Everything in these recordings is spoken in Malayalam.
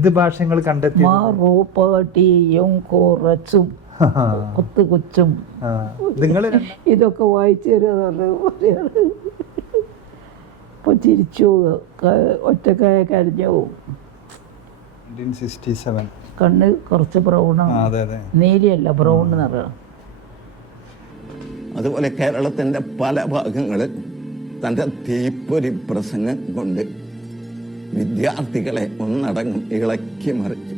ഇത് ഭാഷകൾ കണ്ടെത്തി മാറൂപ്പട്ടിയും കുറച്ചും കുത്തുകുച്ചും നിങ്ങൾ ഇതൊക്കെ വായിച്ചു തരുന്നത് ഇപ്പൊ ചിരിച്ചു ഒറ്റക്കായ കരഞ്ഞു പോവും. 1967 കണ്ണ് കുറച്ച് ബ്രൗണാണ്, നീലിയല്ല ബ്രൗൺ നിറം. അതുപോലെ കേരളത്തിൻ്റെ പല ഭാഗങ്ങളിൽ തൻ്റെ തീപ്പൊരി പ്രസംഗം കൊണ്ട് വിദ്യാർത്ഥികളെ ഒന്നടങ്കം ഇളക്കി മറിച്ചു.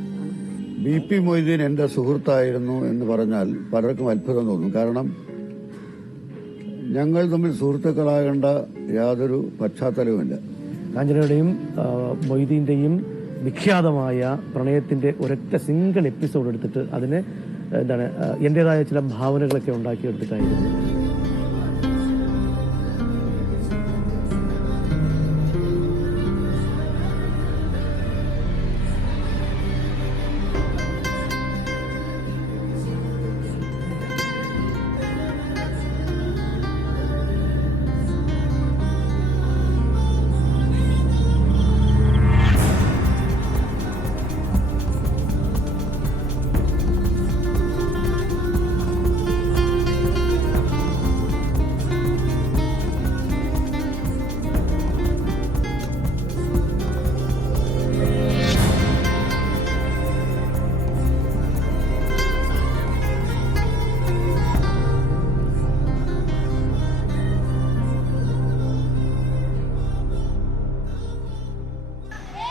BP മൊയ്തീൻ എൻ്റെ സുഹൃത്തായിരുന്നു എന്ന് പറഞ്ഞാൽ പലർക്കും അത്ഭുതം തോന്നും. കാരണം ഞങ്ങൾ തമ്മിൽ സുഹൃത്തുക്കളാകേണ്ട യാതൊരു പശ്ചാത്തലവുമില്ല. കാഞ്ചനയുടെയും മൊയ്തീൻ്റെയും വിഖ്യാതമായ പ്രണയത്തിൻ്റെ ഒരൊറ്റ സിംഗിൾ എപ്പിസോഡ് എടുത്തിട്ട് അതിന് എൻ്റെതായ ചില ഭാവനകളൊക്കെ ഉണ്ടാക്കിയെടുത്തിട്ടായിരുന്നു.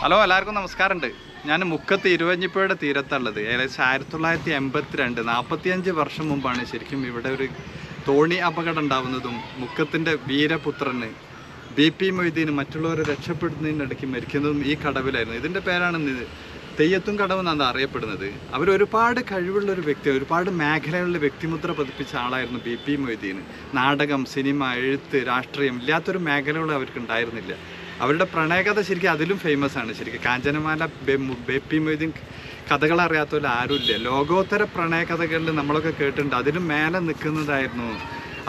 ഹലോ, എല്ലാവർക്കും നമസ്കാരമുണ്ട്. ഞാൻ മുക്കത്ത് ഇരുവഞ്ഞിപ്പുഴയുടെ തീരത്തുള്ളത്. ഏകദേശം 1982 45 വർഷം മുമ്പാണ് ശരിക്കും ഇവിടെ ഒരു തോണി അപകടം ഉണ്ടാവുന്നതും മുക്കത്തിൻ്റെ വീരപുത്രന് BP മൊയ്തീന് മറ്റുള്ളവരെ രക്ഷപ്പെടുന്നതിനിടയ്ക്ക് മരിക്കുന്നതും ഈ കടവിലായിരുന്നു. ഇതിൻ്റെ പേരാണ് തെയ്യത്തും കടവ് എന്നാണ് അറിയപ്പെടുന്നത്. അവരൊരുപാട് കഴിവുള്ളൊരു വ്യക്തി, ഒരുപാട് മേഖലകളിൽ വ്യക്തിമുദ്ര പതിപ്പിച്ച ആളായിരുന്നു BP മൊയ്തീന്. നാടകം, സിനിമ, എഴുത്ത്, രാഷ്ട്രീയം ഇല്ലാത്തൊരു മേഖലകൾ അവർക്ക് ഉണ്ടായിരുന്നില്ല. അവരുടെ പ്രണയകഥ ശരിക്കും അതിലും ഫേമസ് ആണ്. ശരിക്കും കാഞ്ചനമാല, BP മൊയ്തീൻ കഥകളറിയാത്തവർ ആരുമില്ല. ലോകോത്തര പ്രണയകഥകളിൽ നമ്മളൊക്കെ കേട്ടിട്ടുണ്ട്. അതിലും മേലെ നിൽക്കുന്നതായിരുന്നു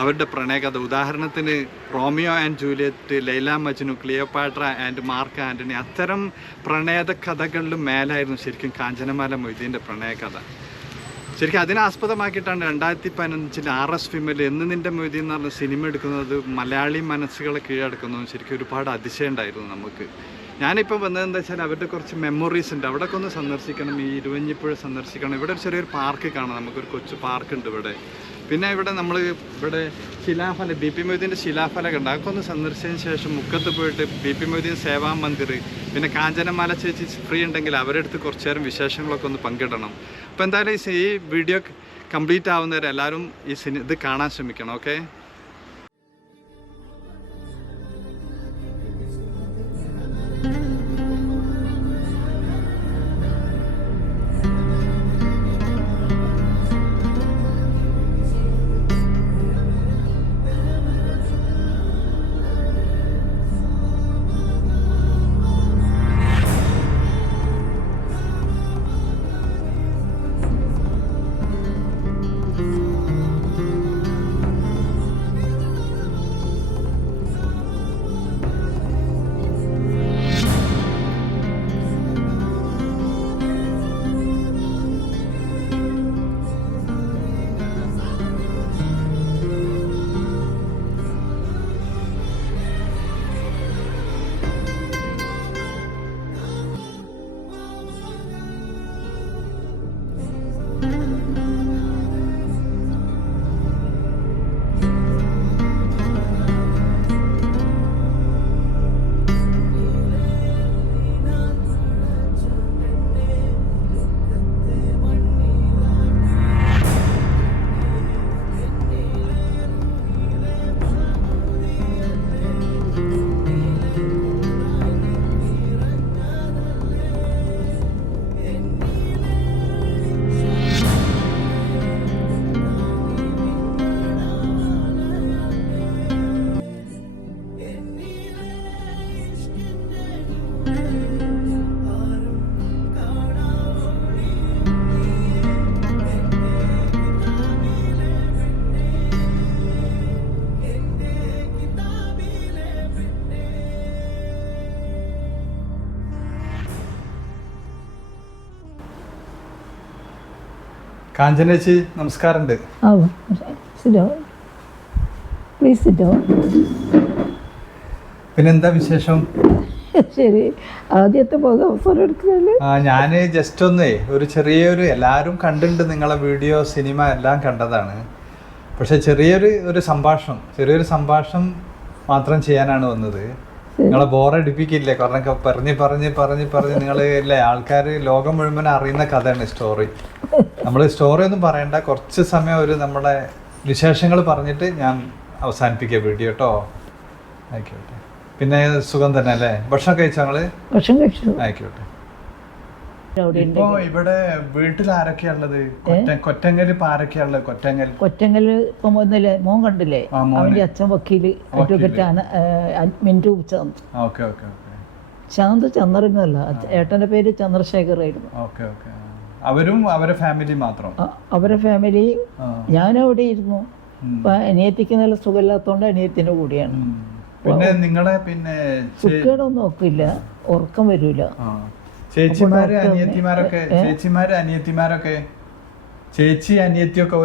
അവരുടെ പ്രണയകഥ. ഉദാഹരണത്തിന് Romeo and Juliet, Laila Majnu, Cleopatra and mark Antony, അത്തരം പ്രണയത കഥകളിലും മേലായിരുന്നു ശരിക്കും കാഞ്ചനമാല മൊയ്തീൻ്റെ പ്രണയകഥ. ശരിക്കും അതിനാസ്പദമാക്കിയിട്ടാണ് 2015 RS ഫിലിമിൽ എന്ന് നിൻ്റെ മൊയ്തീൻ എന്ന് പറഞ്ഞ സിനിമ എടുക്കുന്നത്. മലയാളി മനസ്സുകളെ കീഴടക്കുന്നതും ശരിക്കും ഒരുപാട് അതിശയം ഉണ്ടായിരുന്നു നമുക്ക്. ഞാനിപ്പോൾ വന്നതെന്താ വെച്ചാൽ അവരുടെ കുറച്ച് മെമ്മറീസ് ഉണ്ട്, അവിടെയൊക്കെ ഒന്ന് സന്ദർശിക്കണം. ഈ ഇരുവഞ്ഞിപ്പുഴ സന്ദർശിക്കണം. ഇവിടെ ഒരു ചെറിയൊരു പാർക്ക് കാണാം, നമുക്കൊരു കൊച്ചു പാർക്കുണ്ട് ഇവിടെ. പിന്നെ ഇവിടെ നമ്മൾ ഇവിടെ ശിലാഫലം, BP മൊയ്തീൻ്റെ ശിലാഫലം ഉണ്ട്, അതൊക്കെ ഒന്ന് സന്ദർശിച്ചതിന് ശേഷം മുക്കത്ത് പോയിട്ട് BP മൊയ്തീൻ സേവാ മന്ദിർ, പിന്നെ കാഞ്ചനമാല ചേച്ചി ഫ്രീ ഉണ്ടെങ്കിൽ അവരുടെ അടുത്ത് കുറച്ച് നേരം വിശേഷങ്ങളൊക്കെ ഒന്ന് പങ്കിടണം. അപ്പോൾ എന്തായാലും ഈ വീഡിയോ കംപ്ലീറ്റ് ആവുന്നവരെ എല്ലാവരും ഇത് കാണാൻ ശ്രമിക്കണം. ഓക്കെ. കാഞ്ചനേച്ചി നമസ്കാരമുണ്ട്. പ്ലീസ് പിന്നെന്താ വിശേഷം? ശരി, ആദ്യത്തെ പോകാൻ അവസരം എടുക്കുകയല്ലേ. ഞാൻ ജസ്റ്റ് ഒരു ചെറിയൊരു എല്ലാവരും കണ്ടിട്ടുണ്ട്, നിങ്ങളെ വീഡിയോ സിനിമ എല്ലാം കണ്ടതാണ്. പക്ഷെ ചെറിയൊരു സംഭാഷണം മാത്രം ചെയ്യാനാണ് വന്നത്. നിങ്ങളെ ബോറടിപ്പിക്കില്ലേ? കാരണം പറഞ്ഞ് നിങ്ങൾ അല്ലേ, ആൾക്കാർ ലോകം മുഴുവൻ അറിയുന്ന കഥയാണ് സ്റ്റോറി. നമ്മൾ സ്റ്റോറി ഒന്നും പറയണ്ട, കുറച്ച് സമയം നമ്മളെ വിശേഷങ്ങൾ പറഞ്ഞിട്ട് ഞാൻ അവസാനിപ്പിക്കുക വീഡിയോ കേട്ടോ. ആയിക്കോട്ടെ. പിന്നെ സുഖം തന്നെ അല്ലേ? ഭക്ഷണം കഴിച്ചോ ഞങ്ങള്? ഭക്ഷണം കഴിച്ചു. ആയിക്കോട്ടെ. ഇപ്പൊ ഇവിടെ വീട്ടിൽ ആരൊക്കെയാണുള്ളത്? കൊറ്റങ്കല് ഇപ്പൊ ആരൊക്കെയാണുള്ളത്? കൊറ്റങ്കല് ഇപ്പൊ വന്നില്ലേ, മോൻ കണ്ടില്ലേ? അവന്റെ അച്ഛൻ വക്കീല് അഡ്വക്കേറ്റ് ആണ്, മിന്റു ചാന്ത്. ചാന്ത് ചന്ദ്രനല്ല, ഏട്ടന്റെ പേര് ചന്ദ്രശേഖറായിരുന്നു. അവരും അവരെ ഫാമിലി മാത്രം? അവരെ ഫാമിലി. ഞാനവിടെ ഇരുന്നു. ഇപ്പൊ അനിയത്തിക്ക് നല്ല സുഖമില്ലാത്തോണ്ട് അനിയത്തിന്റെ കൂടിയാണ്. പിന്നെ നിങ്ങളെ സുഖേടൊന്നും നോക്കില്ല, ഉറക്കം വരൂല. ചേച്ചിമാര് അനിയത്തിമാരൊക്കെ ചേച്ചി അനിയത്തിയൊക്കെ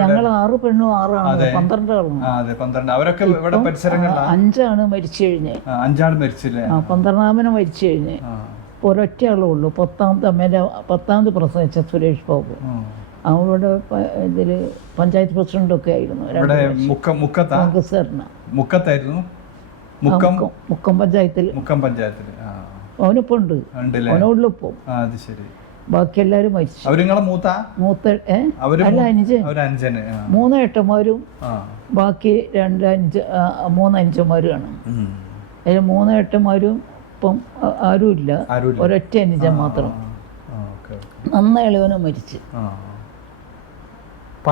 ഞങ്ങൾ 6 പെണ്ണും 6 ആണ്, 12 ആളും. 12. അവരൊക്കെ ഇവിടെ പരിസരങ്ങളിലാണ്. 5 ആണ് മരിച്ചു കഴിഞ്ഞ്. 5 ആള് മരിച്ചില്ലേ? 12ാമനെ മരിച്ചു കഴിഞ്ഞ്. ഒരൊറ്റ ആളേ ഉള്ളൂ, 10ാമത് പ്രസവിച്ച സുരേഷ് ബാബു. അവരുടെ ഇതില് പഞ്ചായത്ത് പ്രസിഡന്റൊക്കെ ആയിരുന്നു. മുക്കത്തായിരുന്നു. മുക്കം പഞ്ചായത്തിൽ. അവനിപ്പോ ഉണ്ട്, അവനോടിലിപ്പോ. ബാക്കി എല്ലാരും മരിച്ചു. അല്ല 5 3 ഏട്ടന്മാരും ബാക്കി 3 അഞ്ചന്മാരുമാണ്. അതിൽ 3 ഏട്ടന്മാരും ഇപ്പം ആരും ഇല്ല, ഒരൊറ്റ അനുജൻ മാത്രം. നന്നായി ഇളവനും മരിച്ചു.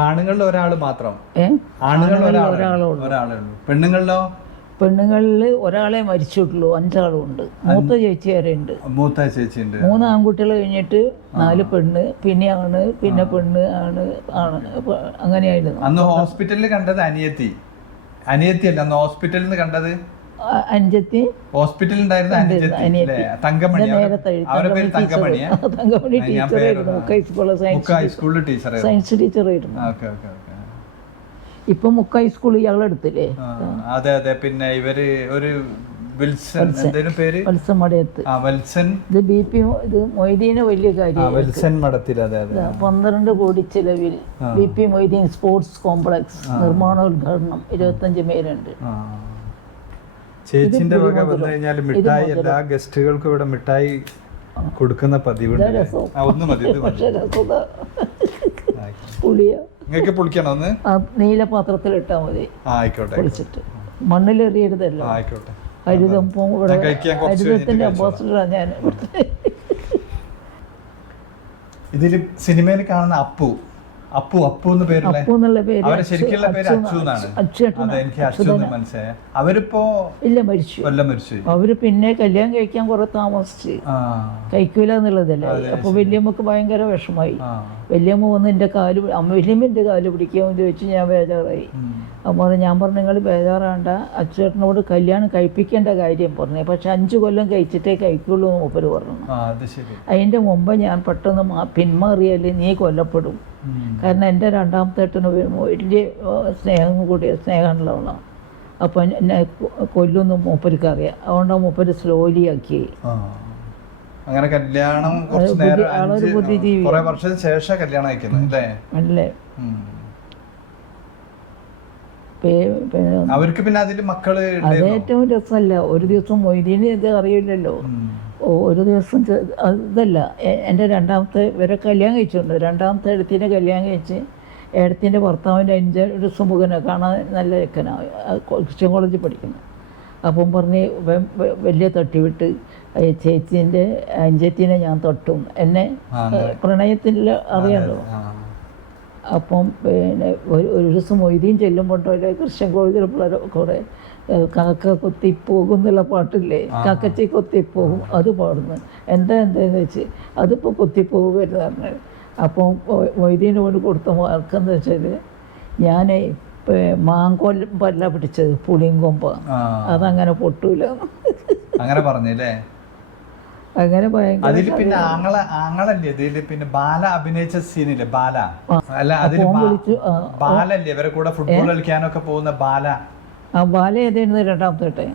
ആണുങ്ങളിൽ ഒരാള് മാത്രം? ഒരാളേ ഉള്ളൂ. പെണ്ണുങ്ങളിൽ ഒരാളെ മരിച്ചിട്ടുള്ളൂ, 5 ആളും ഉണ്ട്. മൂത്ത ചേച്ചി വരെ ഉണ്ട്. 3 ആൺകുട്ടികൾ കഴിഞ്ഞിട്ട് 4 പെണ്ണ്, പിന്നെ ആണ്, പിന്നെ പെണ്ണ് ആണ്. അങ്ങനെയായിരുന്നു. അന്ന് ഹോസ്പിറ്റലിൽ കണ്ടത് അനിയത്തി അല്ല, അന്ന് ഹോസ്പിറ്റലിൽ കണ്ടത് അഞ്ചത്തി. ഹോസ്പിറ്റലിൽ ഉണ്ടായിരുന്ന തങ്കമണി ടീച്ചറായിരുന്നു, സയൻസ് ടീച്ചറായിരുന്നു. ഇപ്പൊ മുക്കായി സ്കൂൾ ഇയാളെടുത്തില്ലേ? അതെ. പിന്നെ ഇവര് ഒരു വിൽസൺ ഇത് BP ഇത് മൊയ്തീന് വലിയ കാര്യം. 12 കോടി ചെലവിൽ BP മൊയ്തീൻ സ്പോർട്സ് കോംപ്ലക്സ് നിർമ്മാണോദ്ഘാടനം 25 മേലുണ്ട്. ചേച്ചിന്റെ വക വന്നു കഴിഞ്ഞാൽ മിഠായി എല്ലാ ഗസ്റ്റുകൾക്കും ഇവിടെ മിഠായി കൊടുക്കുന്ന പതിവുണ്ട്. നിങ്ങൾക്ക് പൊളിക്കണോ? ഒന്ന് നീല പാത്രത്തിൽ ഇട്ടാ മതി. ആയിക്കോട്ടെ. പൊളിച്ചിട്ട് മണ്ണിലെറിയരുതല്ലോ. ആയിക്കോട്ടെ. ഹരിതത്തിന്റെ അംബാസിഡറാണ് ഞാൻ. ഇതില് സിനിമയിൽ കാണുന്ന അപ്പു എന്നുള്ള പേര്, അവരെ ശരിക്കുള്ള പേര് അച്ചു എന്നാണ്. എനിക്ക് അച്ചു മനസ്സിലായ. അവരിപ്പോ ഇല്ല, മരിച്ചു. അവര് പിന്നെ കല്യാണം കഴിക്കാൻ കുറെ താമസിച്ച്, കഴിക്കൂല എന്നുള്ളതല്ലേ. അപ്പൊ വല്യമ്മക്ക് ഭയങ്കര വിഷമായി. വല്യമ്മ വന്ന് വല്യമ്മന്റെ കാല് പിടിക്കാമെന്ന് ചോദിച്ചു. ഞാൻ ബേജാറായി. അപ്പോൾ ഞാൻ പറഞ്ഞു, നിങ്ങൾ ബേജാറാണ്ട, അച്ചുവേട്ടനോട് കല്യാണം കഴിപ്പിക്കേണ്ട കാര്യം പറഞ്ഞു. പക്ഷെ 5 കൊല്ലം കഴിച്ചിട്ടേ കഴിക്കുള്ളൂ എന്ന് മൂപ്പര് പറഞ്ഞു. അതിന്റെ മുമ്പ് ഞാൻ പെട്ടെന്ന് പിന്മാറിയാൽ നീ കൊല്ലപ്പെടും. കാരണം എൻ്റെ 2ാമത്തെ ഏട്ടന് വലിയ സ്നേഹമുള്ളവളാണ്. അപ്പം എന്നെ കൊല്ലൊന്നും മൂപ്പർക്ക് അറിയാം. അതുകൊണ്ട് മൂപ്പര് സ്ലോലി ആക്കി. അങ്ങനെ കല്യാണം അല്ലേ? അവർക്ക് പിന്നെ അതില് മക്കള്. അത് ഏറ്റവും രസമല്ല. ഒരു ദിവസം മൊയ്തീന് ഇത് അറിയില്ലല്ലോ. ഒരു ദിവസം ഇതല്ല, എൻ്റെ 2ാമത്തെ ഇവരെ കല്യാണം കഴിച്ചിട്ടുണ്ട്. 2ാമത്തെ ഏടത്തിനെ കല്യാണം കഴിച്ച്, ഏടത്തിൻ്റെ ഭർത്താവിൻ്റെ ഒരു സുമുഖനെ കാണാൻ നല്ല ചെക്കനാണ്, ക്രിസ്ത്യൻ കോളേജിൽ പഠിക്കുന്നു. അപ്പം പറഞ്ഞ് വലിയ തട്ടിവിട്ട് ചേച്ചീൻ്റെ അഞ്ചത്തിനെ ഞാൻ തൊട്ടും, എന്നെ പ്രണയത്തിൽ അറിയാമല്ലോ. അപ്പം പിന്നെ ഒരു ദിവസം മൊയ്തീൻ ചെല്ലുമ്പോട്ടോ ക്രിസ്ത്യൻ കോളേജിലെ പിള്ളേർ കുറേ കാക്ക കൊത്തിപ്പോകും എന്നുള്ള പാട്ടില്ലേ, കാക്കച്ചി കൊത്തിപ്പോകും, അത് പാടുന്നു. എന്താന്ന് വെച്ച് അതിപ്പോൾ കൊത്തിപ്പോകുമെന്ന് പറഞ്ഞു. അപ്പം മൊയ്തീനോട് കൊടുത്ത മാർക്കെന്ന് വെച്ചാൽ, ഞാൻ മാങ്കൊമ്പല്ല പിടിച്ചത്, പുളിയും കൊമ്പ, അതങ്ങനെ പൊട്ടൂല. അങ്ങനെ പറഞ്ഞല്ലേ? അങ്ങനെ ഭയങ്കര അതില് പിന്നെ ആങ്ങളല്ലേ ഇതില് പിന്നെ ബാല അഭിനയിച്ച സീനില്ലേ ബാല അല്ല അതില് ഫോൺ വിളിച്ചു ബാലല്ലേ ഇവരെ കൂടെ ഫുട്ബോൾ കളിക്കാനൊക്കെ പോകുന്ന ബാല ആ ബാല ഏതായിരുന്നു രണ്ടാമത്തെ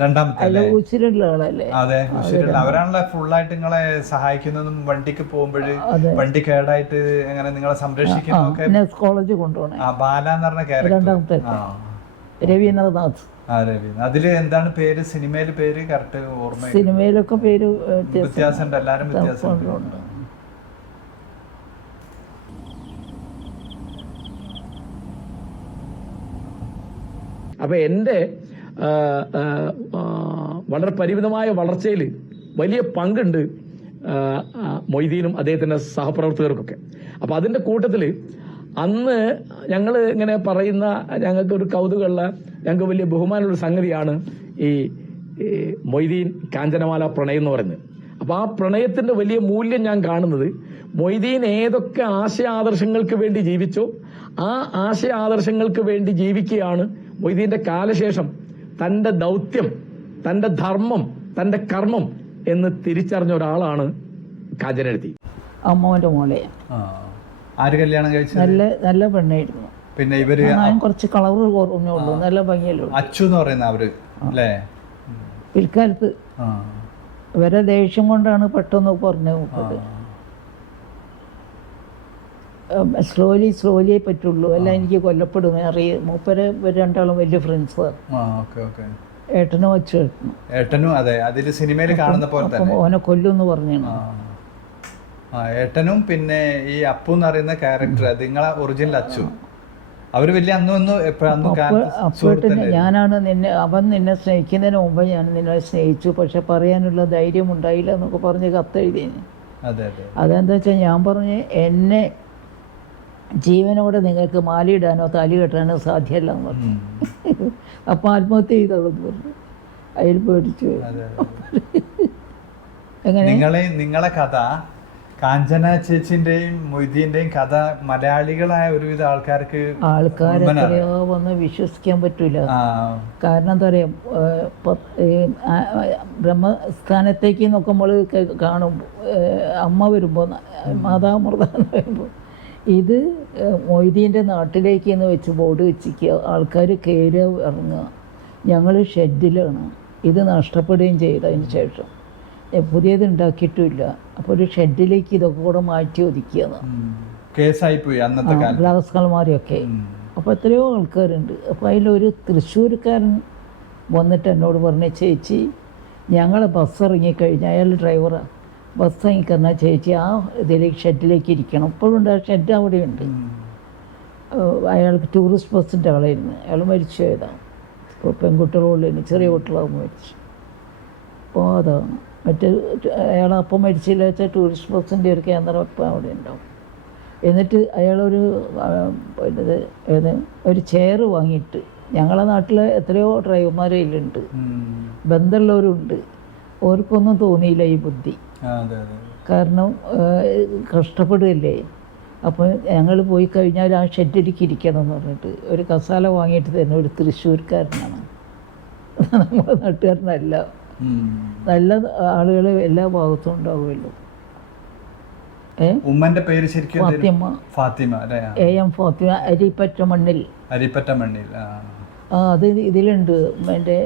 രണ്ടാമത്തെ അല്ല ഉച്ചിലുള്ള ആളല്ലേ? അതെ ഉശിരുള്ള അവരാണല്ലോ ഫുള്ളായിട്ട് നിങ്ങളെ സഹായിക്കുന്നതും വണ്ടിക്ക് പോകുമ്പോഴ് വണ്ടി കേടായിട്ട് എങ്ങനെ നിങ്ങളെ സംരക്ഷിക്കുന്നതൊക്കെ കോളേജ് കൊണ്ടുപോകണേ. ആ ബാല എന്ന് പറഞ്ഞ ക്യാരക്ടർ രണ്ടാമത്തെ രവീന്ദ്രനാഥ്. അതില് എന്താണ് പേര് സിനിമയില് പേര് കറക്റ്റ് ഓർമ്മ? സിനിമയിലൊക്കെ പേര് വ്യത്യാസമുണ്ട്, എല്ലാരും വ്യത്യാസമുണ്ട്. അപ്പൊ എൻ്റെ വളരെ പരിമിതമായ വളർച്ചയിൽ വലിയ പങ്കുണ്ട് മൊയ്തീനും അദ്ദേഹത്തിന്റെ സഹപ്രവർത്തകർക്കൊക്കെ. അപ്പൊ അതിന്റെ കൂട്ടത്തിൽ അന്ന് ഞങ്ങൾ ഇങ്ങനെ പറയുന്ന ഞങ്ങൾക്ക് ഒരു കൗതുകമുള്ള ഞങ്ങൾക്ക് വലിയ ബഹുമാനമുള്ള സംഗതിയാണ് ഈ മൊയ്തീൻ കാഞ്ചനമാല പ്രണയം എന്ന് പറയുന്നത്. അപ്പൊ ആ പ്രണയത്തിന്റെ വലിയ മൂല്യം ഞാൻ കാണുന്നത് മൊയ്തീൻ ഏതൊക്കെ ആശയാദർശങ്ങൾക്ക് വേണ്ടി ജീവിച്ചോ ആ ആശയാദർശങ്ങൾക്ക് വേണ്ടി ജീവിക്കുകയാണ് മൊയ്തീന്റെ കാലശേഷം തന്റെ ദൗത്യം, തന്റെ ധർമ്മം, തന്റെ കർമ്മം എന്ന് തിരിച്ചറിഞ്ഞ ഒരാളാണ് കാഞ്ചനേടത്തി. അമ്മോന്റെ മോളെ ആര് കല്യാണം കഴിച്ചത്? നല്ല പെണ്ണായിരുന്നു. പിന്നെ ഇവര് കുറച്ച് കളർ കുറഞ്ഞുള്ളൂ, നല്ല ഭംഗിയല്ലോ. അച്ചു എന്ന് പറയുന്ന അവര് അല്ലേ? പിൽക്കാലത്ത് ഇവരെ ദേഷ്യം കൊണ്ടാണ് പെട്ടെന്ന് പറഞ്ഞത്. സ്ലോലിയേ പറ്റുള്ളൂ, അല്ല എനിക്ക് കൊല്ലപ്പെടും അറിയാം. മൂപ്പരെ രണ്ടാളും വലിയ ഫ്രണ്ട്സ്. ഏട്ടനും ഏട്ടനും അതെ അതില് സിനിമയിൽ കാണുന്ന പോലെ തന്നെ ഓനെ കൊല്ലുമെന്ന് പറഞ്ഞു. ഏട്ടനും പിന്നെ ഈ അപ്പു എന്ന് പറയുന്ന ക്യാരക്ടർ നിങ്ങളെ ഒറിജിനൽ അച്ചു. അവര് വലിയ അപ്പേട്ടന് ഞാനാണ് അവൻ നിന്നെ സ്നേഹിക്കുന്നതിന് മുമ്പ് ഞാൻ നിന്നെ സ്നേഹിച്ചു, പക്ഷെ പറയാനുള്ള ധൈര്യം ഉണ്ടായില്ല എന്നൊക്കെ പറഞ്ഞ് കത്തെഴുതി. അതെന്താ വെച്ചാൽ ഞാൻ പറഞ്ഞ് എന്നെ ജീവനോടെ നിങ്ങൾക്ക് മാലയിടാനോ താലി കെട്ടാനോ സാധ്യമല്ല എന്ന് പറഞ്ഞു. അപ്പം ആത്മഹത്യ ചെയ്തോളെന്ന് പറഞ്ഞു. അതിൽ പേടിച്ചു. എങ്ങനെ നിങ്ങളെ കഥ കാഞ്ചന ചേച്ചിന്റെയും മൊയ്തീന്റെയും കഥ മലയാളികളായ ഒരുവിധ ആൾക്കാരെത്രയോ വന്ന് വിശ്വസിക്കാൻ പറ്റൂല. കാരണം എന്താ പറയാ, ബ്രഹ്മസ്ഥാനത്തേക്ക് നോക്കുമ്പോൾ കാണും അമ്മ വരുമ്പോൾ മാതാമൃതാന്ന് വരുമ്പോൾ ഇത് മൊയ്തീൻ്റെ നാട്ടിലേക്ക് എന്ന് വെച്ച് ബോർഡ് വെച്ചിരിക്കുക. ആൾക്കാർ കയറി ഇറങ്ങുക. ഞങ്ങൾ ഷെഡിലാണ്. ഇത് നഷ്ടപ്പെടുകയും ചെയ്തതിന് ശേഷം പുതിയത് ഉണ്ടാക്കിയിട്ടുമില്ല. അപ്പോൾ ഒരു ഷെഡിലേക്ക് ഇതൊക്കെ കൂടെ മാറ്റി ഒതുക്കിയാണ്. ഗ്ലാസ് കളമാരിയൊക്കെ. അപ്പോൾ എത്രയോ ആൾക്കാരുണ്ട്. അപ്പോൾ അതിലൊരു തൃശ്ശൂർക്കാരൻ വന്നിട്ട് എന്നോട് പറഞ്ഞ, ചേച്ചി ഞങ്ങളെ ബസ് ഇറങ്ങിക്കഴിഞ്ഞാൽ, അയാൾ ഡ്രൈവറാണ്, ബസ് ഇറങ്ങിക്കഴിഞ്ഞാൽ ചേച്ചി ആ ഇതിലേക്ക് ഷെഡിലേക്ക് ഇരിക്കണം. ഇപ്പോഴുണ്ട് ആ ഷെഡ് അവിടെയുണ്ട്. അയാൾക്ക് ടൂറിസ്റ്റ് ബസ്സിൻ്റെ ആളായിരുന്നു. അയാൾ മരിച്ചു പോയതാണ്. ഇപ്പോൾ പെൺകുട്ടികളുള്ളതിന് ചെറിയ കുട്ടികളാകുമ്പോൾ മരിച്ചു. അപ്പോൾ അതാണ് മറ്റേ അയാളപ്പം മരിച്ചില്ല വെച്ചാൽ ടൂറിസ്റ്റ് ബസ്സിൻ്റെ ഒരു കേന്ദ്രം ഇപ്പം അവിടെ ഉണ്ടാവും. എന്നിട്ട് അയാളൊരു ഒരു ചെയർ വാങ്ങിയിട്ട്, ഞങ്ങളെ നാട്ടിൽ എത്രയോ ഡ്രൈവർമാർ അതിലുണ്ട്, ബന്ധമുള്ളവരുണ്ട്, അവർക്കൊന്നും തോന്നിയില്ല ഈ ബുദ്ധി. കാരണം കഷ്ടപ്പെടുകയല്ലേ. അപ്പോൾ ഞങ്ങൾ പോയി കഴിഞ്ഞാൽ ആ ഷെഡിലേക്ക് ഇരിക്കണം എന്ന് പറഞ്ഞിട്ട് ഒരു കസാല വാങ്ങിയിട്ട് തന്നെ ഒരു തൃശ്ശൂർക്കാരനാണ്, നമ്മുടെ നാട്ടുകാരനല്ല. നല്ല ആളുകൾ എല്ലാ ഭാഗത്തും ഉണ്ടാവുമല്ലോ. ഉമ്മന്റെ പേര് ശരിക്കും ഫാത്തിമ, AM ഫാത്തിമ, അരിപ്പറ്റ മണ്ണിൽ. അത് ഇതിലുണ്ട്, എൻ്റെ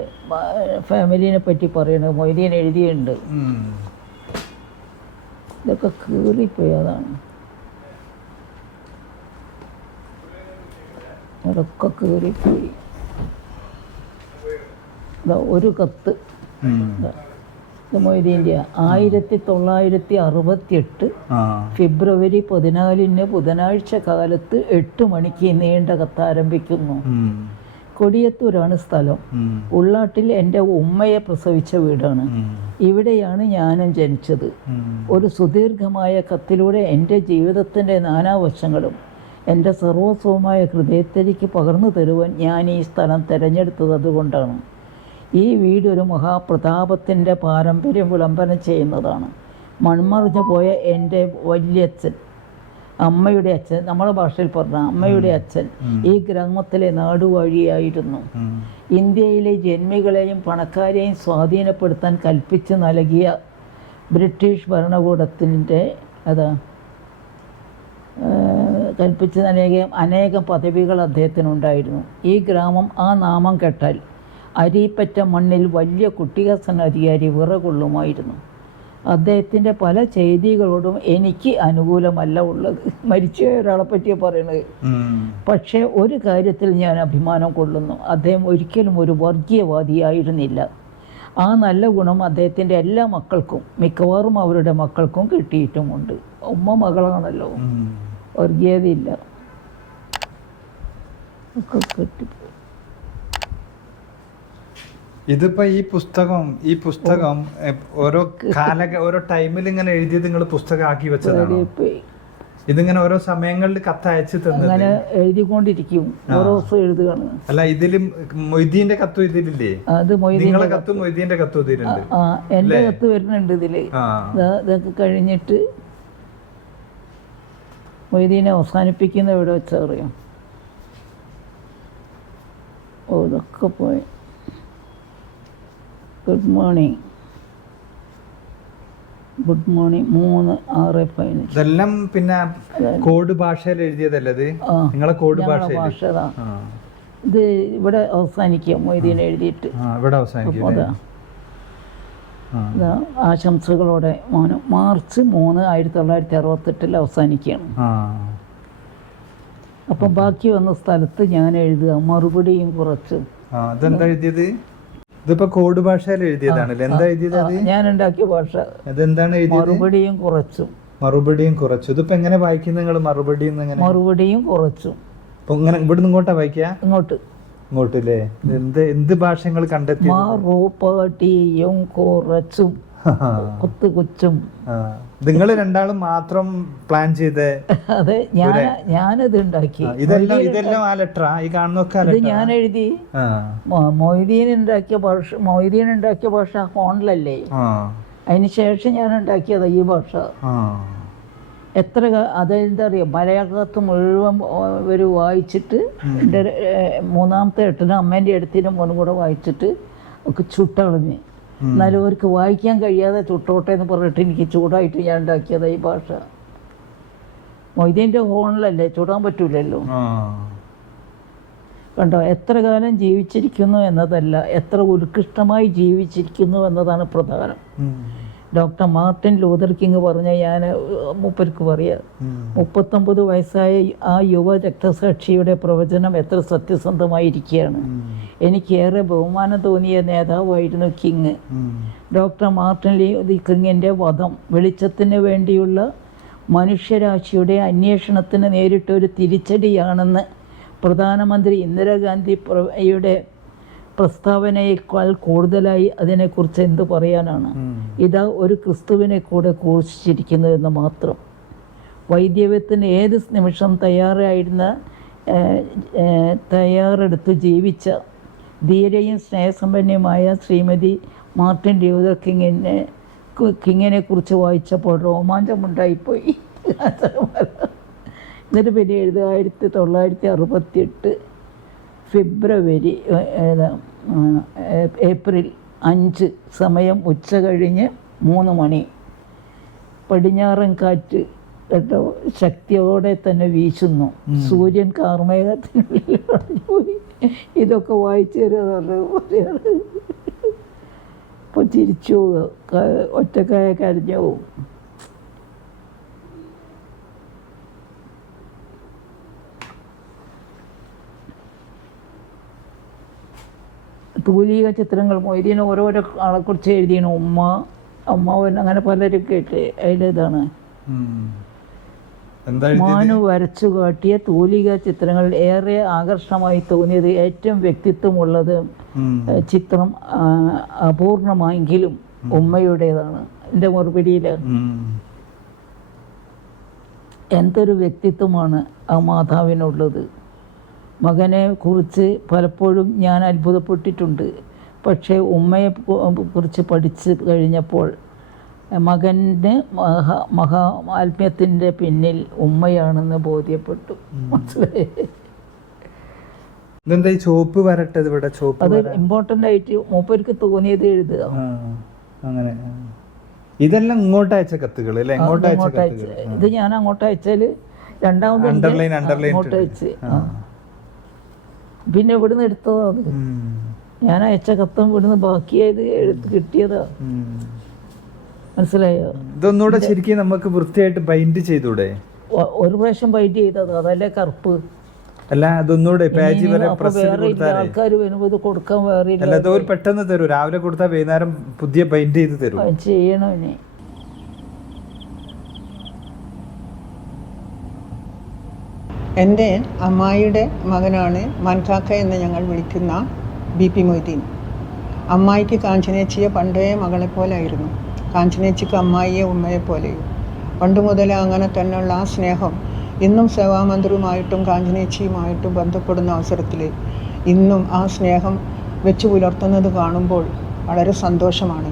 ഫാമിലിനെ പറ്റി പറയണത് മൊയ്തീൻ എഴുതിയുണ്ട്. ഇതൊക്കെ കീറിപ്പോയി, അതാണ് അതൊക്കെ കീറിപ്പോയി. ഒരു കത്ത് മൊയ്തീൻ്റെ 1968 ഫെബ്രുവരി 14 ബുധനാഴ്ച കാലത്ത് 8 മണിക്ക് നീണ്ട കത്ത് ആരംഭിക്കുന്നു. കൊടിയത്തൂരാണ് സ്ഥലം. ഉള്ളാട്ടിൽ എൻ്റെ ഉമ്മയെ പ്രസവിച്ച വീടാണ്. ഇവിടെയാണ് ഞാനും ജനിച്ചത്. ഒരു സുദീർഘമായ കത്തിലൂടെ എൻ്റെ ജീവിതത്തിൻ്റെ നാനാവശങ്ങളും എൻ്റെ സർവസ്വമായ ഹൃദയത്തിലേക്ക് പകർന്നു തരുവാൻ ഞാൻ ഈ സ്ഥലം തിരഞ്ഞെടുത്തത് അതുകൊണ്ടാണ്. ഈ വീട് ഒരു മഹാപ്രതാപത്തിൻ്റെ പാരമ്പര്യം വിളംബരം ചെയ്യുന്നതാണ്. മൺമറിഞ്ഞു പോയ എൻ്റെ വല്യച്ഛൻ, അമ്മയുടെ അച്ഛൻ, നമ്മുടെ ഭാഷയിൽ പറഞ്ഞ അമ്മയുടെ അച്ഛൻ ഈ ഗ്രാമത്തിലെ നാടുവാഴിയായിരുന്നു. ഇന്ത്യയിലെ ജന്മികളെയും പണക്കാരെയും സ്വാധീനപ്പെടുത്താൻ കൽപ്പിച്ച് നൽകിയ ബ്രിട്ടീഷ് ഭരണകൂടത്തിൻ്റെ കൽപ്പിച്ച അനേകം പദവികൾ അദ്ദേഹത്തിനുണ്ടായിരുന്നു. ഈ ഗ്രാമം ആ നാമം കേട്ടാൽ അരിപ്പറ്റ മണ്ണിൽ വലിയ കുട്ടികസന അധികാരി വിറകൊള്ളുമായിരുന്നു. അദ്ദേഹത്തിൻ്റെ പല ചെയ്തികളോടും എനിക്ക് അനുകൂലമല്ല ഉള്ളത്. മരിച്ച ഒരാളെ പറ്റിയാണ് പറയണത്. പക്ഷേ ഒരു കാര്യത്തിൽ ഞാൻ അഭിമാനം കൊള്ളുന്നു, അദ്ദേഹം ഒരിക്കലും ഒരു വർഗീയവാദിയായിരുന്നില്ല. ആ നല്ല ഗുണം അദ്ദേഹത്തിൻ്റെ എല്ലാ മക്കൾക്കും, മിക്കവാറും അവരുടെ മക്കൾക്കും കിട്ടിയിട്ടുമുണ്ട്. ഉമ്മ മകളാണല്ലോ, വർഗീയതയില്ല. ഒക്കെ കിട്ടിപ്പോയി. ഇതിപ്പോ ഈ പുസ്തകം ഓരോ ടൈമിൽ ഇങ്ങനെ എഴുതിയത് നിങ്ങൾ പുസ്തകമാക്കി വെച്ചതാണ്. ഇതിങ്ങനെ ഓരോ സമയങ്ങളിൽ കത്തയച്ച് അങ്ങനെ എഴുതിക്കൊണ്ടിരിക്കും, ഓരോ ദിവസം എഴുതുകയാണ്. അല്ല, ഇതിലും മൊയ്തീന്റെ കത്തും ഇതിലില്ലേ? അത് നിങ്ങളെ കത്തും മൊയ്തീന്റെ കത്തും ഇതിലുണ്ട്. എൻ്റെ കത്ത് വരുന്നുണ്ട് ഇതില്. ഇതൊക്കെ കഴിഞ്ഞിട്ട് മൊയ്തീനെ അവസാനിപ്പിക്കുന്ന എവിടെ വെച്ചാൽ അറിയാം. ഓ, ഇതൊക്കെ പോയി. Good morning 3/6/15. ഇതെല്ലാം പിന്നെ കോഡ് ഭാഷയിൽ എഴുതിയതല്ലേ? നിങ്ങളെ കോഡ് ഭാഷ. ഇത് ഇവിടെ അവസാനിക്കുക, മൊയ്തീൻ എഴുതിയിട്ട് ഇവിടെ അവസാനിക്കുക. ആശംസകളോടെ മാർച്ച് 3, 1968 അവസാനിക്കുകയാണ്. അപ്പം ബാക്കി വന്ന സ്ഥലത്ത് ഞാൻ എഴുതുക, മറുപടിയും കുറച്ച്. ഇതെന്താ എഴുതിയത്? ഇതിപ്പോ കോഡ് ഭാഷയിൽ എഴുതിയതാണല്ലേ? എന്താ എഴുതിയത്? ഞാൻ ഉണ്ടാക്കിയ ഭാഷ. ഇതെന്താണ് എഴുതിയത്? മറുപടിയും കുറച്ചും. ഇതിപ്പോ എങ്ങനെ വായിക്കുന്ന നിങ്ങൾ? മറുപടിയും കുറച്ചും. ഇങ്ങനെ ഇവിടുന്ന് ഇങ്ങോട്ടാ വായിക്കുക? ഇങ്ങോട്ടല്ലേ? എന്ത് ഭാഷകൾ കണ്ടെത്തി? മറുപടിയും കുറച്ചും, കുത്തുകുച്ചും. നിങ്ങൾ രണ്ടാളും മാത്രം പ്ലാൻ ചെയ്ത്? അതെ, ഞാനത് ഉണ്ടാക്കി. ഇതെല്ലാം ആ ലെറ്ററാ ഈ കാണുന്നൊക്കെ? ഇത് ഞാൻ എഴുതി. മൊയ്തീൻ ഉണ്ടാക്കിയ ഭാഷ ഫോണിലല്ലേ? അതിനുശേഷം ഞാൻ ഉണ്ടാക്കിയത് ഈ ഭാഷ. അതെന്താ അറിയാം, മലയാളത്ത് മുഴുവൻ ഒരു വായിച്ചിട്ട് എൻ്റെ 3ാമത്തെ 8നും അമ്മേൻ്റെ അടുത്തിനും മോനും കൂടെ വായിച്ചിട്ട് ഒക്കെ ചുട്ടളഞ്ഞ്. എന്നാലും അവർക്ക് വായിക്കാൻ കഴിയാതെ ചുട്ടോട്ടെ എന്ന് പറഞ്ഞിട്ട് എനിക്ക് ചൂടായിട്ട് ഞാൻ ഉണ്ടാക്കിയത് ഈ ഭാഷ. മൊയ്തീൻ്റെ ഫോണിലല്ലേ, ചൂടാൻ പറ്റൂലല്ലോ. കണ്ടോ, എത്ര കാലം ജീവിച്ചിരിക്കുന്നു എന്നതല്ല, എത്ര ഉത്കൃഷ്ടമായി ജീവിച്ചിരിക്കുന്നു എന്നതാണ് പ്രധാനം. ഡോക്ടർ മാർട്ടിൻ ലൂതർ കിങ് പറഞ്ഞ ഞാൻ മൂപ്പർക്ക് പറയാം, 39 വയസ്സായ ആ യുവ രക്തസാക്ഷിയുടെ പ്രവചനം എത്ര സത്യസന്ധമായിരിക്കുകയാണ്. എനിക്കേറെ ബഹുമാനം തോന്നിയ നേതാവായിരുന്നു കിങ്. ഡോക്ടർ മാർട്ടിൻ ലൂതർ കിങ്ങിൻ്റെ വധം വെളിച്ചത്തിന് വേണ്ടിയുള്ള മനുഷ്യരാശിയുടെ അന്വേഷണത്തിന് നേരിട്ടൊരു തിരിച്ചടിയാണെന്ന് പ്രധാനമന്ത്രി ഇന്ദിരാഗാന്ധിയുടെ പ്രസ്താവനയേക്കാൾ കൂടുതലായി അതിനെക്കുറിച്ച് എന്ത് പറയാനാണ്? ഇതാ ഒരു ക്രിസ്തുവിനെ കൂടെ ക്രൂശിച്ചിരിക്കുന്നതെന്ന് മാത്രം. വൈദ്യവ്യത്തിന് ഏത് നിമിഷം തയ്യാറെടുത്ത് ജീവിച്ച ധീരയും സ്നേഹസമ്പന്നയുമായ ശ്രീമതി മാർട്ടിൻ ലൂതർ കിങ്ങിനെ കുറിച്ച് വായിച്ചപ്പോൾ രോമാഞ്ചമുണ്ടായിപ്പോയി. എന്നിട്ട് പിന്നെ 1968 ഫെബ്രുവരി ഏപ്രിൽ 5 സമയം ഉച്ച കഴിഞ്ഞ് 3 മണി. പടിഞ്ഞാറൻ കാറ്റ് കേട്ടോ ശക്തിയോടെ തന്നെ വീശുന്നു. സൂര്യൻ കാർമേഘത്തിനുള്ളിൽ പോയി. ഇതൊക്കെ വായിച്ചു തരുന്നത് ഇപ്പോൾ ചിരിച്ചു ഒറ്റക്കായ കരഞ്ഞു പോവും. തൂലിക ചിത്രങ്ങൾ മൊയ്തീൻ ഓരോരോ ആളെക്കുറിച്ച് എഴുതിയാണ്. അമ്മാവൻ അങ്ങനെ പലരൊക്കെ ഇട്ട് അതിലിതാണ്. മാനു വരച്ചു കാട്ടിയ തൂലിക ചിത്രങ്ങൾ ഏറെ ആകർഷണമായി തോന്നിയത് ഏറ്റവും വ്യക്തിത്വമുള്ളത് ചിത്രം അപൂർണമായെങ്കിലും ഉമ്മയുടേതാണ്. എൻ്റെ മറുപടിയിൽ എന്തൊരു വ്യക്തിത്വമാണ് ആ മാതാവിനുള്ളത്. മകനെ കുറിച്ച് പലപ്പോഴും ഞാൻ അത്ഭുതപ്പെട്ടിട്ടുണ്ട്. പക്ഷേ ഉമ്മയെ കുറിച്ച് പഠിച്ച് കഴിഞ്ഞപ്പോൾ മകൻ്റെ ആത്മ്യത്തിൻ്റെ പിന്നിൽ ഉമ്മയാണെന്ന് ബോധ്യപ്പെട്ടു. മനസ്സിലായി? ചോപ്പ് വരട്ടത് ഇവിടെ ചോപ്പ് അത് ഇമ്പോർട്ടൻ്റ് ആയിട്ട് മൂപ്പർക്ക് തോന്നിയത് എഴുതുക. അങ്ങനെ ഇതെല്ലാം ഇങ്ങോട്ട് അയച്ച കത്തുകൾ അല്ലേ? ഇങ്ങോട്ട് അയച്ച അങ്ങോട്ട് അയച്ച് കത്തുകൾ. ഇത് ഞാൻ അങ്ങോട്ട് അയച്ചാൽ രണ്ടാമത് Underline അങ്ങോട്ട് അയച്ച് പിന്നെ ഇവിടുന്ന് എടുത്തതാ അത്. ഞാൻ അയച്ച കത്തും ഇവിടുന്ന് ബാക്കിയായത് എടുത്ത് കിട്ടിയതാ. മനസ്സിലായോ? ഇതൊന്നുകൂടെ ശരിക്കും നമുക്ക് വൃത്തിയായിട്ട് ബൈൻഡ് ചെയ്തൂടെ? ഒരു പ്രാവശ്യം ബൈറ്റ് ചെയ്തത് അതല്ലേ കറുപ്പ്. അല്ല അതൊന്നുകൂടെ പേജ് വരെ അപ്പൊ പ്രസ് ചെയ്ത് വേറെ ഇല്ല, കൊടുത്താലേ. ആൾക്കാർ വരുമ്പോൾ ഇത് കൊടുക്കാൻ വേറെ ഇല്ല. അല്ല അതൊരു പെട്ടെന്ന് തരൂ, രാവിലെ കൊടുത്താൽ വൈകുന്നേരം പുതിയ ബൈൻഡ് ചെയ്ത് തരും. ചെയ്യണം ഇനി. എൻ്റെ അമ്മായിയുടെ മകനാണ് മൻകാക്ക എന്ന് ഞങ്ങൾ വിളിക്കുന്ന BP മൊയ്തീൻ. അമ്മായിക്ക് കാഞ്ചനേച്ചിയെ പണ്ടേ മകളെപ്പോലായിരുന്നു. കാഞ്ചനേച്ചിക്ക് അമ്മായിയെ ഉമ്മയെപ്പോലെയും. പണ്ട് മുതലേ അങ്ങനെ തന്നെയുള്ള ആ സ്നേഹം ഇന്നും സേവാമന്ത്രിയുമായിട്ടും കാഞ്ചനേച്ചിയുമായിട്ടും ബന്ധപ്പെടുന്ന അവസരത്തിൽ ഇന്നും ആ സ്നേഹം വെച്ച് പുലർത്തുന്നത് കാണുമ്പോൾ വളരെ സന്തോഷമാണ്.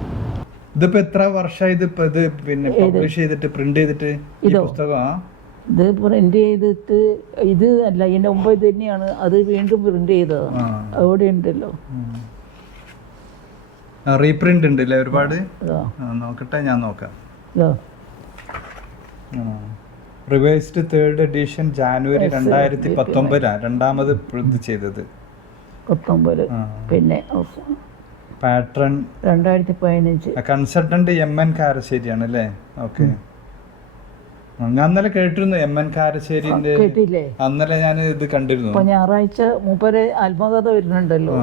ഇതിപ്പോ എത്ര വർഷമായി ഇത് പിന്നെ പബ്ലിഷ് ചെയ്തിട്ട് പ്രിന്റ് ചെയ്തിട്ട് ഈ പുസ്തകം? ഇത് പ്രിന്റ് ചെയ്തിട്ട് ഇത് അല്ല, ഇതിന്റെ മുമ്പ് ഇത് തന്നെയാണ്. അത് വീണ്ടും പ്രിന്റ് ചെയ്തതാണ്. അവിടെ ഉണ്ടല്ലോ റീപ്രിന്റ് ഉണ്ട് അല്ലേ ഒരുപാട്? നോക്കട്ടെ, ഞാൻ നോക്കാം. റിവൈസ്ഡ് 3rd എഡിഷൻ ജാനുവരി 2019 രണ്ടാമത് പ്രിന്റ് ചെയ്തത്. 19 പിന്നെ പാറ്റേൺ 2015. കൺസൾട്ടന്റ് MN കാരശ്ശേരിയാണ് അല്ലേ? ഓക്കെ. ഞാൻ ഇന്നലെ കേട്ടിരുന്നു MN കാരശ്ശേരിന്റെ. കേട്ടില്ലേ? അന്നലെ ഞാൻ ഇത് കണ്ടിരുന്നു. അപ്പൊ ഞായറാഴ്ച മൂപ്പര് ആത്മകഥ വരുന്നുണ്ടല്ലോ.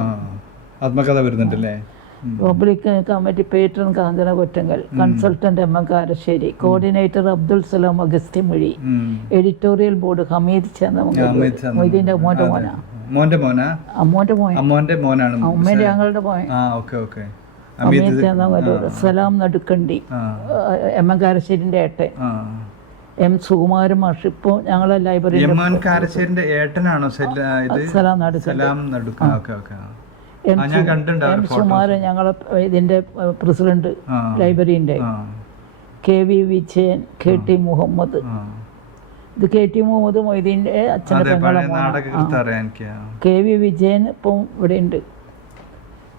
ആത്മകഥ വരുന്നുണ്ടല്ലേ? Public committee patron Kanchana Kottangal, consultant MN Karassery, coordinator Abdul Salam Agasthyamuzhi, editorial board Hameed Chandra. മൊയ്തീന്റെ മോന്റെ മോനാ. അമ്മോന്റെ മോനാണ്. ഉമ്മേന്റെ ഞങ്ങളുടെ മോൻ. ഹമീദ് ചന്ദ്ര. സലാം നടുക്കണ്ടി, MN കാരശ്ശേരിന്റെ ഏട്ടൻ. M സുകുമാരൻ മാഷ് ഇപ്പോൾ ഞങ്ങളെ ലൈബ്രറി. കാരശ്ശേരിന്റെ ഏട്ടനാണോ സലാം നടുക്കണ്ടി? M സുകുമാരൻ ഞങ്ങളെ ഇതിന്റെ പ്രസിഡന്റ് ലൈബ്രറിന്റെ. KV Vijayan, KT Muhammad. ഇത് KT മുഹമ്മദ് മൊയ്തീന്റെ അച്ഛൻ്റെ പെങ്ങളെ മോനാണ്. KV വിജയൻ ഇപ്പം ഇവിടെ ഉണ്ട്,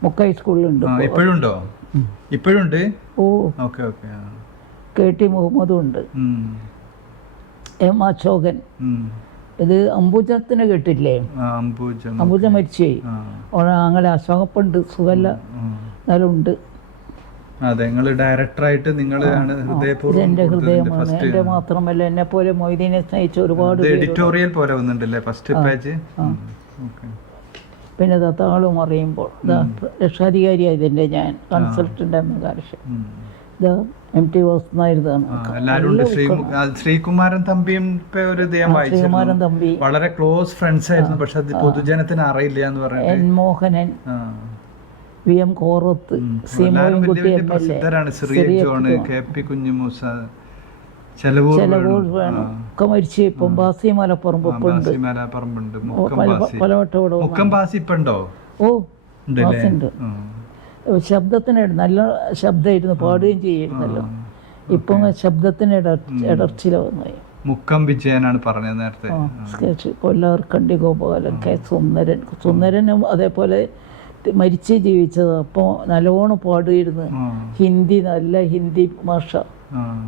മുക്കൈ സ്കൂളിലുണ്ട്. ഇപ്പോഴുണ്ടോ? ഇപ്പോഴുണ്ട്. ഓ, KT മുഹമ്മദും ഉണ്ട്. M അശോകൻ. ഇത് അംബുജത്തിന് കേട്ടില്ലേ? അംബുജ മരിച്ചുപോയി. അങ്ങനെ അശോകപ്പുണ്ട്, സുഖല്ല എന്നാലും ഉണ്ട്. എന്റെ ഹൃദയമാണ്. എന്റെ മാത്രമല്ല, എന്നെ പോലെ മൊയ്തീനെ സ്നേഹിച്ച ഒരുപാട് എഡിറ്റോറിയൽ പോലെ വന്നിട്ടുണ്ടല്ലേ ഫസ്റ്റ് പേജ്. പിന്നെ താളും അറിയുമ്പോൾ രക്ഷാധികാരിയായി ഇതിന്റെ ഞാൻ കൺസൾട്ടന്റ് MN കാരശ്ശേരി. MT വാസുനായിരുന്നാണ്. ശ്രീകുമാരൻ തമ്പിയും ശ്രീകുമാരൻ തമ്പി വളരെ ക്ലോസ് ഫ്രണ്ട്സ് ആയിരുന്നു. പക്ഷെ അത് പൊതുജനത്തിന് അറിയില്ല എന്ന് പറഞ്ഞു. N Mohanan, VM Korath, C Moyinkutty MLA, KP Kunjumoosa, ഒക്കെ മരിച്ചു. ഇപ്പം ബാസി മലപ്പറമ്പ് ഇപ്പുണ്ടോ? ഓ, ബാസിണ്ട്. ശബ്ദത്തിന് നല്ല ശബ്ദമായിരുന്നു, പാടുകയും ചെയ്യുന്നല്ലോ. ഇപ്പം ശബ്ദത്തിന് ഇടർച്ചില വന്നായി. മുക്കം വിജയനാണ് പറഞ്ഞത് നേരത്തെ. സ്കെച്ച് കൊല്ലാർക്കണ്ടി ഗോപാലൻ, സുന്ദരനും അതേപോലെ മരിച്ച് ജീവിച്ചത്. അപ്പോൾ നല്ലോണം പാടുമായിരുന്നു. ഹിന്ദി, നല്ല ഹിന്ദി ഭാഷ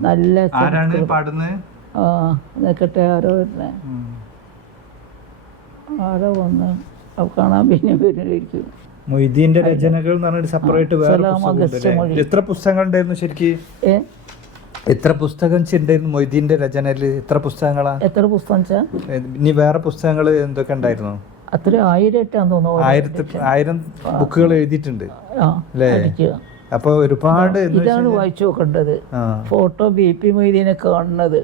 നല്ല. നിൽക്കട്ടെ, ആരോ വന്ന് കാണാൻ പിന്നെ വരുമായിരിക്കും. മൊയ്തീന്റെ രചനകൾ എന്ന് പറഞ്ഞിട്ട് സെപ്പറേറ്റ് എത്ര പുസ്തകങ്ങൾ ഉണ്ടായിരുന്നു ശരിക്കും? എത്ര പുസ്തകം ഉണ്ടായിരുന്നു മൊയ്തീന്റെ രചനയിൽ? എത്ര പുസ്തകങ്ങളാ? എത്ര പുസ്തകം? ഇനി വേറെ പുസ്തകങ്ങൾ എന്തൊക്കെ ഉണ്ടായിരുന്നു? അത്ര 1000 തോന്നുന്നു. 1000 ബുക്കുകൾ എഴുതിയിട്ടുണ്ട് അല്ലേ? അപ്പൊ ഒരുപാട് ഇതാണ് വായിച്ചു നോക്കേണ്ടത്. ഫോട്ടോ BP മൊയ്തീനെ കാണുന്നത്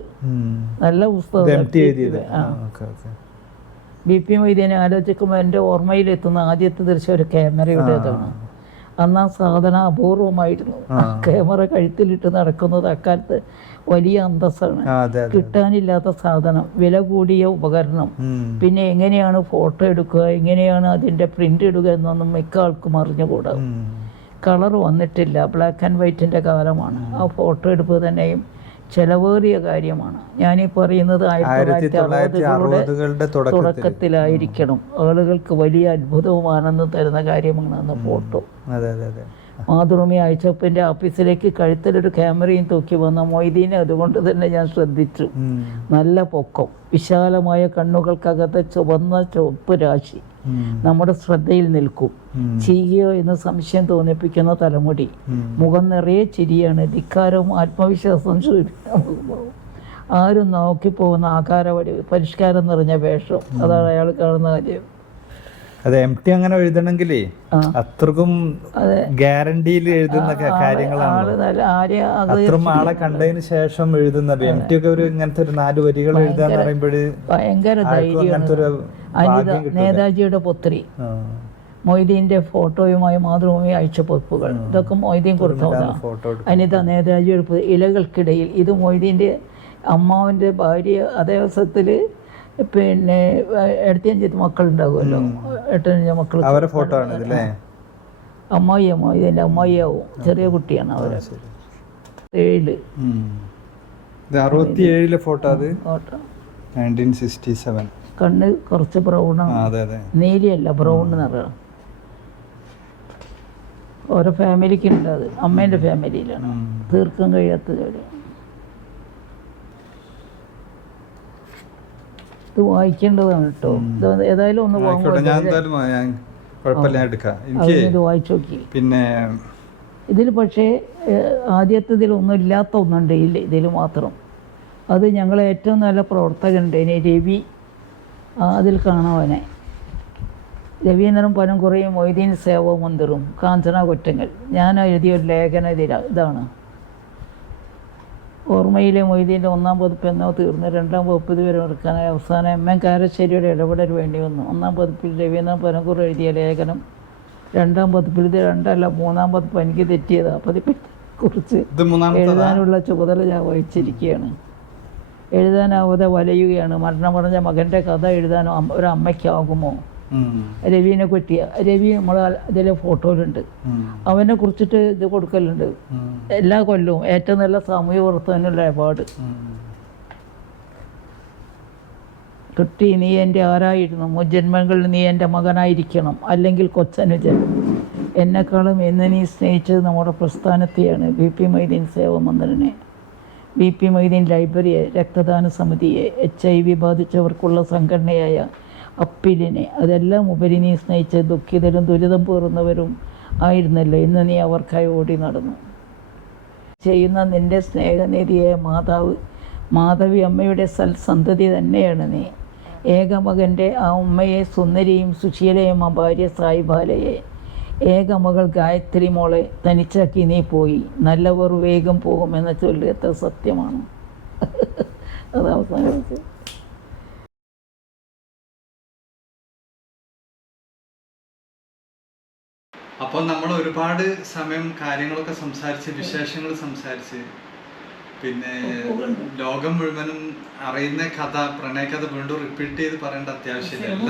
നല്ല പുസ്തകം. BP മൊയ്തീനെ ആലോചിക്കുമ്പോൾ എൻ്റെ ഓർമ്മയിലെത്തുന്ന ആദ്യത്തെ ദൃശ്യം ഒരു ക്യാമറയുടേതാണ്. അന്ന് ആ സാധനം അപൂർവമായിരുന്നു. ക്യാമറ കഴുത്തിലിട്ട് നടക്കുന്നത് അക്കാലത്ത് വലിയ അന്തസ്സാണ്. കിട്ടാനില്ലാത്ത സാധനം, വില കൂടിയ ഉപകരണം. പിന്നെ എങ്ങനെയാണ് ഫോട്ടോ എടുക്കുക, എങ്ങനെയാണ് അതിൻ്റെ പ്രിന്റ് ഇടുക എന്നൊന്നും മിക്ക ആൾക്കും അറിഞ്ഞുകൂടാ. കളർ വന്നിട്ടില്ല, ബ്ലാക്ക് ആൻഡ് വൈറ്റിൻ്റെ കാലമാണ്. ആ ഫോട്ടോ എടുപ്പ് തന്നെയും ചെലവേറിയ കാര്യമാണ്. ഞാനീ പറയുന്നത് 1960കളുടെ തുടക്കത്തിലായിരിക്കണം. ആളുകൾക്ക് വലിയ അത്ഭുതവും ആനന്ദം തരുന്ന കാര്യമാണ് അന്ന് ഫോട്ടോ. മാതൃഭൂമി അയച്ചപ്പിൻ്റെ ഓഫീസിലേക്ക് കഴുത്തിലൊരു ക്യാമറയും തൂക്കി വന്ന മൊയ്തീനെ അതുകൊണ്ട് തന്നെ ഞാൻ ശ്രദ്ധിച്ചു. നല്ല പൊക്കം, വിശാലമായ കണ്ണുകൾക്കകത്ത് ചുവന്ന ചുവപ്പ് രാശി നമ്മുടെ ശ്രദ്ധയിൽ നിൽക്കും. ചെയ്യുകയോ എന്ന് സംശയം തോന്നിപ്പിക്കുന്ന തലമുടി, മുഖം നിറയെ ചിരിയാണ്, ധിക്കാരവും ആത്മവിശ്വാസം ആരും നോക്കിപ്പോകുന്ന ആകാരവടി, പരിഷ്കാരം നിറഞ്ഞ വേഷം. അതാണ് അയാൾ കാണുന്ന കാര്യം. അതെ, എം ടി അങ്ങനെ എഴുതണമെങ്കിലേ അത്രക്കും ഗ്യാരണ്ടിയിൽ എഴുതുന്ന കാര്യങ്ങളാണ്. അത്രയും ആളെ കണ്ടതിന് ശേഷം എഴുതുന്നത്. എം ടി ഒക്കെ ഒരു ഇങ്ങനത്തെ ഒരു 4 വരികൾ എഴുതാന്ന് പറയുമ്പോഴ് ഭയങ്കര ധൈര്യമാണ്. നേതാജിയുടെ പുത്രി, മൊയ്തീൻ്റെ ഫോട്ടോയുമായി മാതൃഭൂമി അയച്ചപ്പുകൾ, ഇതൊക്കെ മൊയ്തീൻ കൊടുത്തതാണ്. അനിത, നേതാജിയുടെ ഇലകൾക്കിടയിൽ. ഇത് മൊയ്തീൻ്റെ അമ്മാവൻ്റെ ഭാര്യ. അതേ ദിവസത്തിൽ പിന്നെ 85 മക്കളുണ്ടാവുമല്ലോ, 8 മക്കൾ. അവരുടെ ഫോട്ടോ ആണ് ഇതില്ലേ? അമ്മായിയമ്മ, ഇതിൻ്റെ അമ്മായിയാവും. ചെറിയ കുട്ടിയാണ് അവര്. 67 ഫോട്ടോ. അത് ഫോട്ടോ 1967. കണ്ണ് കുറച്ച് ബ്രൗണാണ്, നീലിയല്ല, ബ്രൗൺ നിറം. ഓരോ ഫാമിലിക്ക് ഉണ്ട് അത്. അമ്മേൻ്റെ ഫാമിലിയിലാണ്, തീർക്കാൻ കഴിയാത്ത ജോലി. ഇത് വായിക്കേണ്ടതാണ് കേട്ടോ. ഏതായാലും ഒന്ന് ഇത് വായിച്ചു നോക്കി. പിന്നെ ഇതിൽ പക്ഷേ ആദ്യത്തെ ഇതിലൊന്നും ഇല്ലാത്ത ഒന്നുണ്ട് ഇതിൽ മാത്രം. അത് ഞങ്ങളെ ഏറ്റവും നല്ല പ്രവർത്തകനുണ്ട്, ഇനി രവി. അതിൽ കാണാവനെ രവീന്ദ്രൻ പനംകുറയും മൊയ്തീൻ സേവാ മന്ദിറും കാഞ്ചന കുറ്റങ്ങൾ. ഞാൻ എഴുതിയൊരു ലേഖനം ഇതാണ്. ഓർമ്മയിലെ മൊയ്തീൻ്റെ 1-ാം പതിപ്പ് എന്നോ തീർന്ന് 2-ാം പതിപ്പ് ഇതുവരെ എടുക്കാനായി അവസാനം M.N. കാരശ്ശേരിയുടെ ഇടപെടൽ വേണ്ടി വന്നു. 1-ാം പതിപ്പിൽ രവീന്ദ്രൻ പനംകുറ എഴുതിയ ലേഖനം 2-ാം പതിപ്പിൽ ഇത് 2 അല്ല 3-ാം പതിപ്പ് എനിക്ക് തെറ്റിയതാണ്. പതിപ്പിനെ കുറിച്ച് എഴുതാനുള്ള ചുമതല ഞാൻ വഹിച്ചിരിക്കുകയാണ്. എഴുതാനാവാതെ വലയുകയാണ്. മരണമടഞ്ഞ മകൻ്റെ കഥ എഴുതാനോ ഒരു അമ്മയ്ക്കാകുമോ? രവിനെ പറ്റിയ, രവി നമ്മളെ ഇതിലെ ഫോട്ടോയിലുണ്ട്. അവനെ കുറിച്ചിട്ട് ഇത് കൊടുക്കലുണ്ട് എല്ലാ കൊല്ലവും. ഏറ്റവും നല്ല സാമൂഹ്യ പ്രവർത്തനത്തിനുള്ള അവാർഡ് കിട്ടി. നീ എൻ്റെ ആരായിരുന്നു? മുജ്ജന്മങ്ങളിൽ നീ എൻ്റെ മകനായിരിക്കണം, അല്ലെങ്കിൽ കൊച്ചനുജൻ. എന്നെക്കാളും എന്ന് നീ സ്നേഹിച്ചത് നമ്മുടെ പ്രസ്ഥാനത്തെയാണ്. BP മൊയ്തീൻ സേവാ മന്ദിരനെ, BP മൊയ്തീൻ ലൈബ്രറിയെ, രക്തദാന സമിതിയെ, HIV ബാധിച്ചവർക്കുള്ള സംഘടനയായ അപ്പിലിനെ. അതെല്ലാം ഉപരി നീ സ്നേഹിച്ച ദുഃഖിതരും ദുരിതം പേറുന്നവരും ആയിരുന്നല്ലോ. ഇന്ന് നീ അവർക്കായി ഓടി നടന്നു. ചെയ്യുന്ന നിൻ്റെ സ്നേഹനിധിയായ മാധവി അമ്മയുടെ സൽസന്തതി തന്നെയാണ് നീ. ഏകമകൻ്റെ ആ ഉമ്മയെ, സുന്ദരിയും സുശീലയും ആ ഭാര്യ സായിബാലയെ, ഏകമകൾ ഗായത്രി മോളെ തനിച്ചാക്കി നീ പോയി. നല്ലവർ വേഗം പോകുമെന്ന ചൊല്ല് എത്ര സത്യമാണ്. അത് അവസാനിച്ചു. അപ്പോൾ നമ്മൾ ഒരുപാട് സമയം കാര്യങ്ങളൊക്കെ സംസാരിച്ച്, വിശേഷങ്ങൾ സംസാരിച്ച്, പിന്നെ ലോകം മുഴുവനും അറിയുന്ന കഥ, പ്രണയകഥ വീണ്ടും റിപ്പീറ്റ് ചെയ്ത് പറയേണ്ട അത്യാവശ്യമില്ല.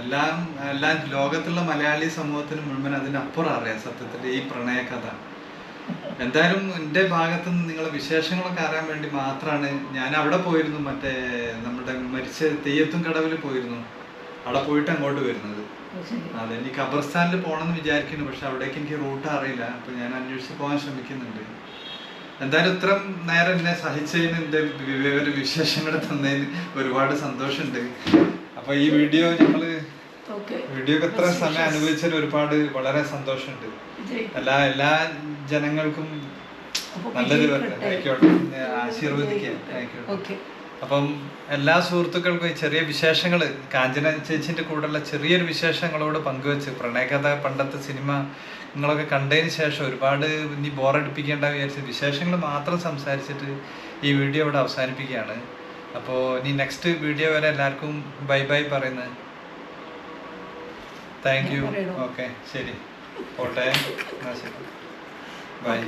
എല്ലാം ലോകത്തുള്ള മലയാളി സമൂഹത്തിന് മുഴുവൻ അതിനപ്പുറം അറിയാം സത്യത്തിൽ ഈ പ്രണയകഥ. എന്തായാലും എൻ്റെ ഭാഗത്തു നിന്ന് നിങ്ങളെ വിശേഷങ്ങളൊക്കെ അറിയാൻ വേണ്ടി മാത്രമാണ് ഞാൻ അവിടെ പോയിരുന്നു. മറ്റേ നമ്മുടെ മരിച്ച തെയ്യത്തും കടവിൽ പോയിരുന്നു. അവിടെ പോയിട്ട് അങ്ങോട്ട് വരുന്നത്. അതെ, ഇനി ഖബർസ്ഥാനിൽ പോകണമെന്ന് വിചാരിക്കുന്നു. പക്ഷെ അവിടേക്ക് എനിക്ക് റൂട്ട് അറിയില്ല. അപ്പൊ ഞാൻ അന്വേഷിച്ച് പോകാൻ ശ്രമിക്കുന്നുണ്ട്. എന്തായാലും ഇത്രയും നേരം എന്നെ സഹിച്ചതിന്, എൻ്റെ വിശേഷങ്ങൾ തന്നതിന് ഒരുപാട് സന്തോഷമുണ്ട്. അപ്പൊ ഈ വീഡിയോ വീഡിയോക്ക് എത്ര സമയം അനുഭവിച്ചതിന് ഒരുപാട് വളരെ സന്തോഷമുണ്ട്. എല്ലാ ജനങ്ങൾക്കും നല്ലൊരു ആയിക്കോട്ടെ, ആശീർവദിക്കുക. ആയിക്കോട്ടെ. അപ്പം എല്ലാ സുഹൃത്തുക്കൾക്കും ഈ ചെറിയ വിശേഷങ്ങൾ, കാഞ്ചന ചേച്ചിൻ്റെ കൂടെയുള്ള ചെറിയൊരു വിശേഷങ്ങളോട് പങ്കുവെച്ച്, പ്രണയകഥ പണ്ടത്തെ സിനിമ നിങ്ങളൊക്കെ കണ്ടതിന് ശേഷം ഒരുപാട് ഇനി ബോറടിപ്പിക്കേണ്ട വിചാരിച്ച് വിശേഷങ്ങൾ മാത്രം സംസാരിച്ചിട്ട് ഈ വീഡിയോ ഇവിടെ അവസാനിപ്പിക്കുകയാണ്. അപ്പോൾ ഇനി നെക്സ്റ്റ് വീഡിയോ വരെ എല്ലാവർക്കും ബൈ ബൈ പറയുന്നത്. Thank you. ഓക്കെ, ശരി, പോട്ടെ. ശരി, ബൈ.